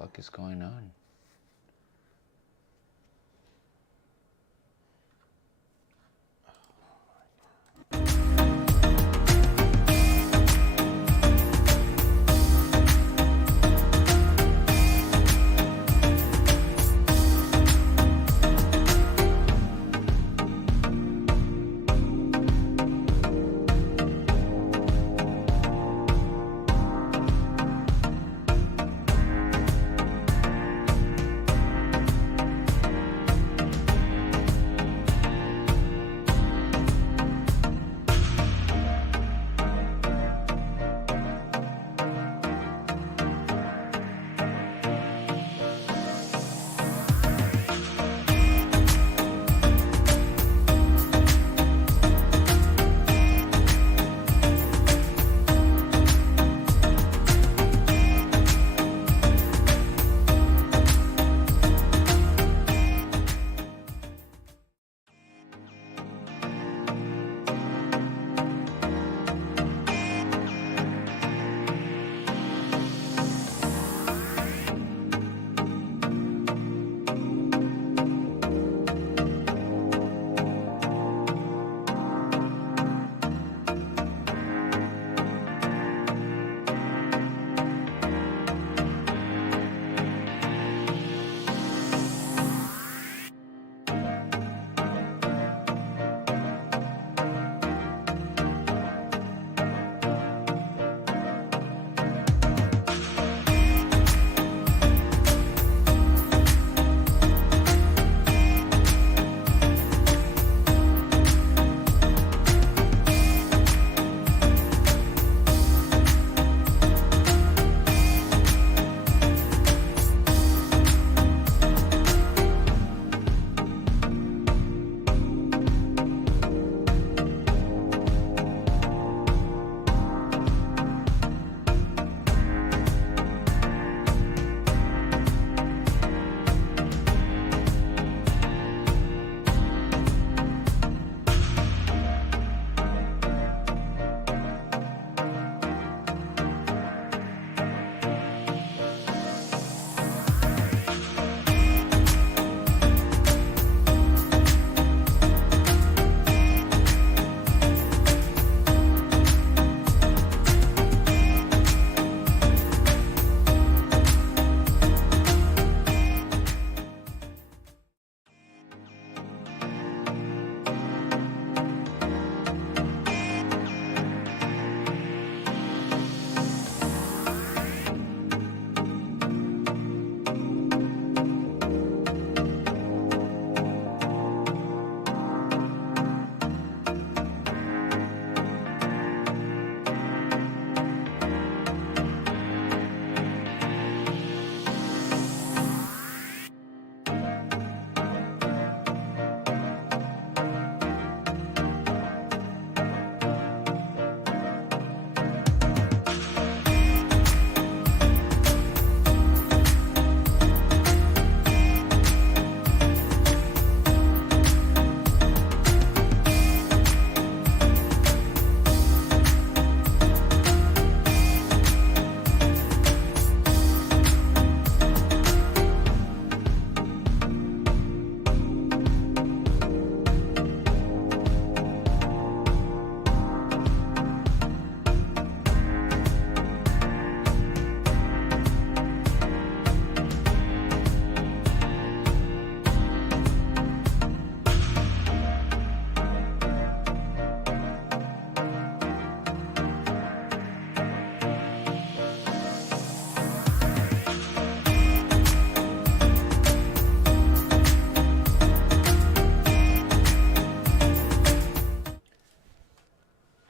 fuck is going on?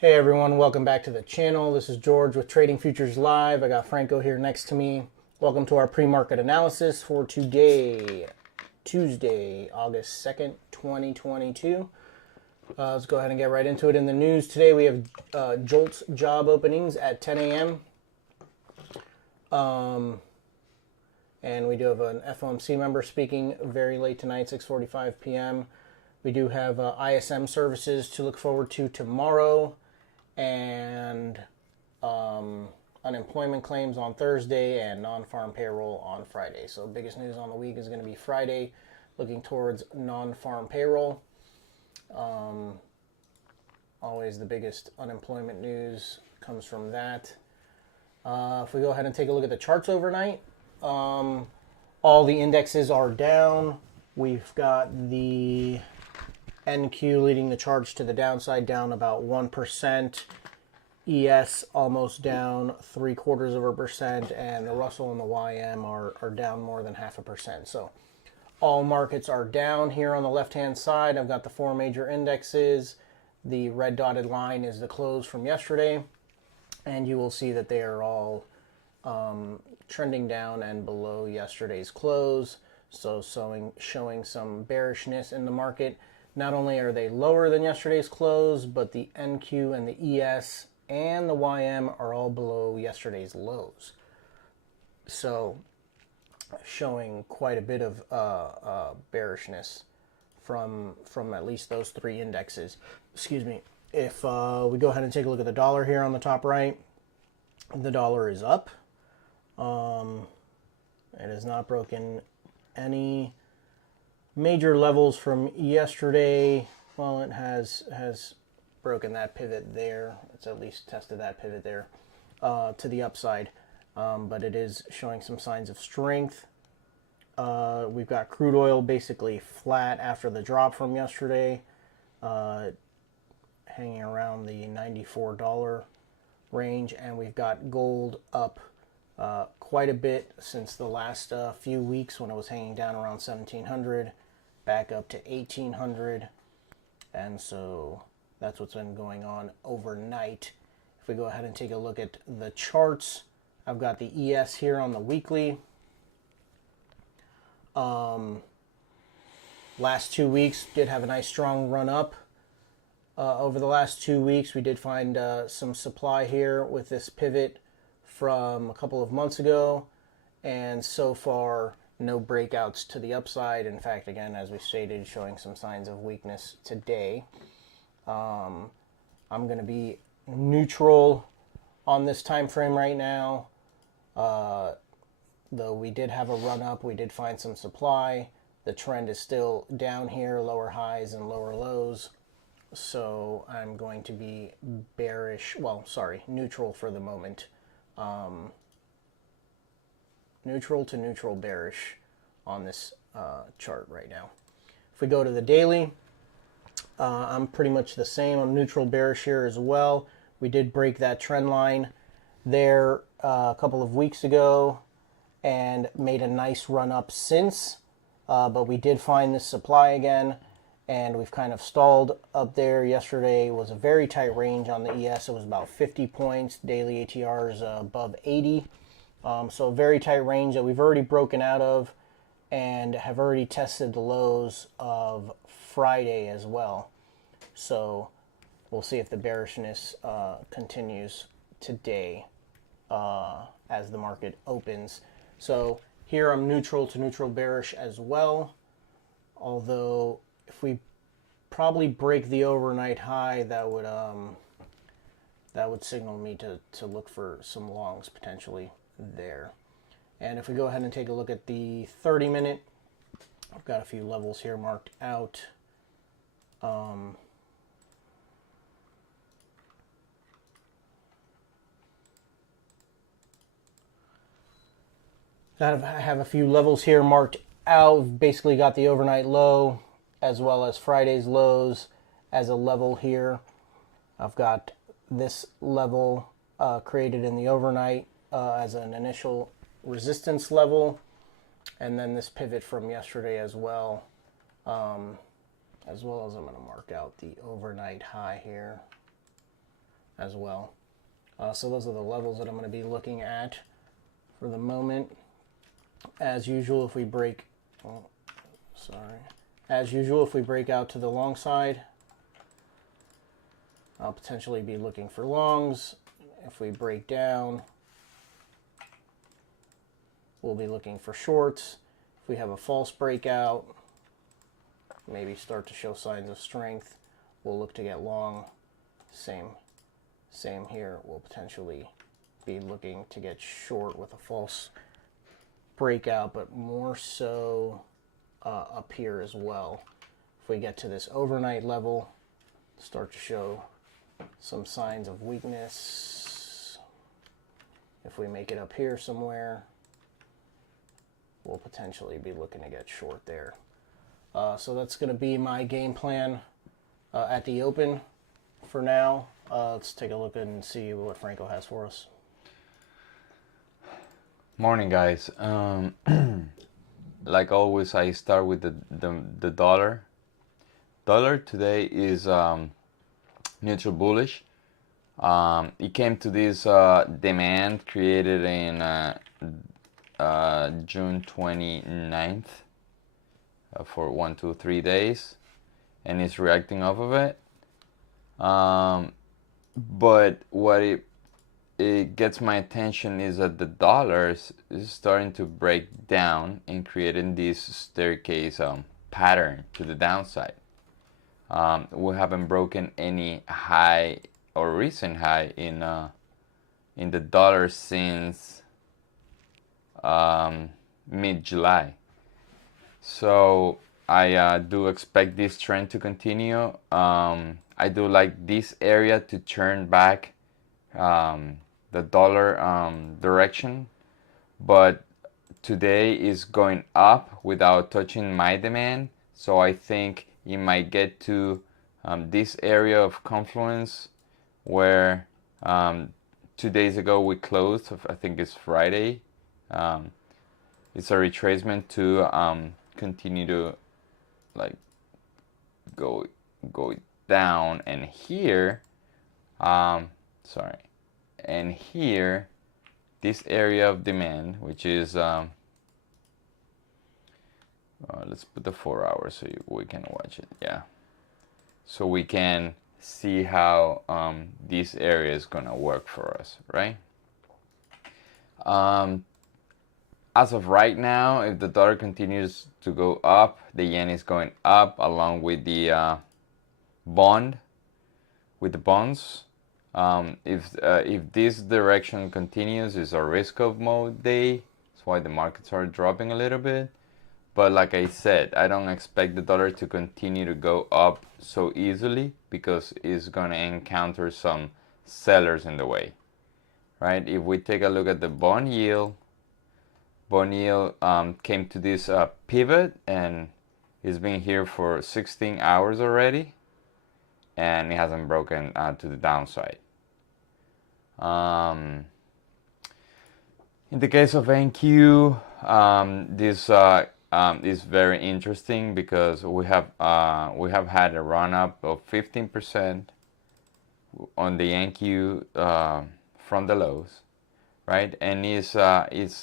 Hey everyone, welcome back to the channel. This is George with Trading Futures Live. I got Franco here next to me. Welcome to our pre-market analysis for today, Tuesday, August 2nd, 2022. Let's go ahead and get right into it. In the news today, we have Jolt's job openings at 10 a.m. And we do have an FOMC member speaking very late tonight, 6:45 p.m. We do have ISM services to look forward to tomorrow, and unemployment claims on Thursday and non-farm payroll on Friday. So biggest news on the week is going to be Friday, looking towards non-farm payroll. Always the biggest unemployment news comes from that. If we go ahead and take a look at the charts overnight, all the indexes are down. We've got the NQ leading the charge to the downside, down about 1%. ES almost down 0.75%, and the Russell and the YM are down more than 0.5%. So all markets are down here on the left-hand side. I've got the 4 major indexes. The red dotted line is the close from yesterday, and you will see that they are all trending down and below yesterday's close. So showing some bearishness in the market. Not only are they lower than yesterday's close, but the NQ and the ES and the YM are all below yesterday's lows. So showing quite a bit of bearishness from at least those 3 indexes. Excuse me. If we go ahead and take a look at the dollar here on the top right, the dollar is up. It has not broken any major levels from yesterday. Well, it has broken that pivot there. It's at least tested that pivot there to the upside. But it is showing some signs of strength. We've got crude oil basically flat after the drop from yesterday, hanging around the $94 range, and we've got gold up quite a bit since the last few weeks when it was hanging down around 1700, back up to 1800, and so that's what's been going on overnight. If we go ahead and take a look at the charts, I've got the ES here on the weekly. Last 2 weeks did have a nice strong run up. Over the last 2 weeks, we did find some supply here with this pivot from a couple of months ago, and so far no breakouts to the upside. In fact, again, as we stated, showing some signs of weakness today. I'm going to be neutral on this time frame right now. Though we did have a run up, we did find some supply. The trend is still down here, lower highs and lower lows. So I'm going to be bearish, neutral for the moment. Neutral to neutral bearish on this chart right now. If we go to the daily, I'm pretty much the same. I'm neutral bearish here as well. We did break that trend line there a couple of weeks ago and made a nice run up since, but we did find this supply again, and we've kind of stalled up there. Yesterday was a very tight range on the ES. It was about 50 points. Daily ATR is above 80. So a very tight range that we've already broken out of and have already tested the lows of Friday as well. So we'll see if the bearishness continues today as the market opens. So here I'm neutral to neutral bearish as well, although if we probably break the overnight high, that would signal me to look for some longs potentially there. And if we go ahead and take a look at the 30-minute, I've got a few levels here marked out. I have a few levels here marked out. Basically got the overnight low as well as Friday's lows as a level here. I've got this level created in the overnight as an initial resistance level, and then this pivot from yesterday as well as I'm going to mark out the overnight high here as well. So those are the levels that I'm going to be looking at for the moment. As usual, if we break out to the long side, I'll potentially be looking for longs. If we break down, we'll be looking for shorts. If we have a false breakout, maybe start to show signs of strength, we'll look to get long. Same here, we'll potentially be looking to get short with a false breakout, but more so up here as well. If we get to this overnight level, start to show some signs of weakness. If we make it up here somewhere, we'll potentially be looking to get short there. So that's going to be my game plan at the open for now. Let's take a look and see what Franco has for us. Morning, guys. Like always, I start with the dollar. Dollar today is neutral bullish. It came to this demand created in June 29th for 1, 2, 3 days, and it's reacting off of it. But what it gets my attention is that the dollar is starting to break down and creating this staircase pattern to the downside. We haven't broken any high or recent high in the dollar since mid-July. So I do expect this trend to continue. I do like this area to turn back the dollar direction, but today is going up without touching my demand. So I think it might get to this area of confluence where 2 days ago we closed. I think it's Friday. It's a retracement to continue to like go down, and here and here this area of demand, which is let's put the 4 hours so we can watch it. Yeah, so we can see how this area is gonna work for us, right? As of right now, if the dollar continues to go up, the yen is going up along with the bonds. If this direction continues, it's a risk-off mode day. That's why the markets are dropping a little bit. But like I said, I don't expect the dollar to continue to go up so easily because it's going to encounter some sellers in the way, right? If we take a look at the bond yield came to this pivot, and it's been here for 16 hours already, and it hasn't broken to the downside. In the case of NQ, this is very interesting because we have had a run up of 15% on the NQ from the lows, right? And it's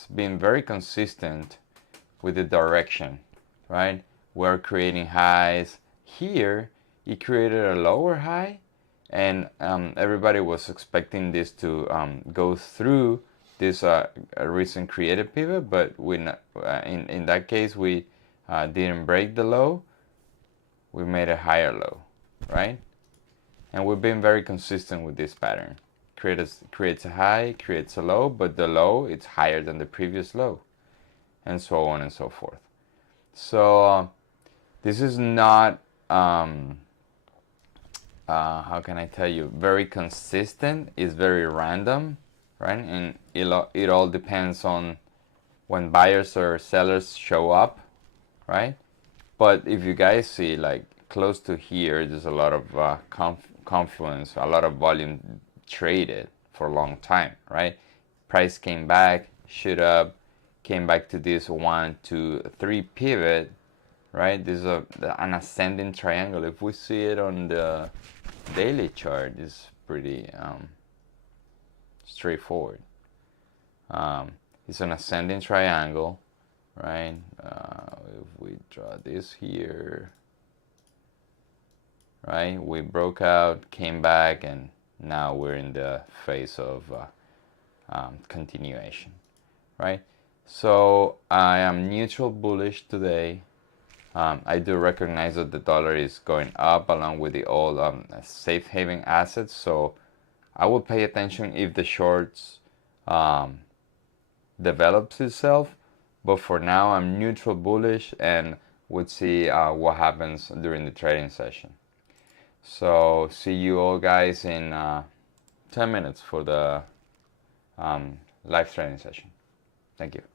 been very consistent with the direction, right? We're creating highs here. It created a lower high, and everybody was expecting this to go through this recent created pivot, but in that case we didn't break the low. We made a higher low, right? And we've been very consistent with this pattern. Creates a high, creates a low, but the low it's higher than the previous low, and so on and so forth. So this is not how can I tell you, very consistent. It's very random, right? And it all depends on when buyers or sellers show up, right? But if you guys see, like close to here, there's a lot of confluence, a lot of volume traded for a long time, right? Price came back, shoot up, came back to this 1, 2, 3 pivot, right? This is an ascending triangle. If we see it on the daily chart, it's pretty straightforward. It's an ascending triangle, right? If we draw this here, right? We broke out, came back, and now we're in the phase of continuation, right? So I am neutral bullish today. I do recognize that the dollar is going up along with the old safe haven assets, so I will pay attention if the shorts um, develops itself. But for now, I'm neutral bullish and would see what happens during the trading session. So see you all guys in 10 minutes for the live training session. Thank you.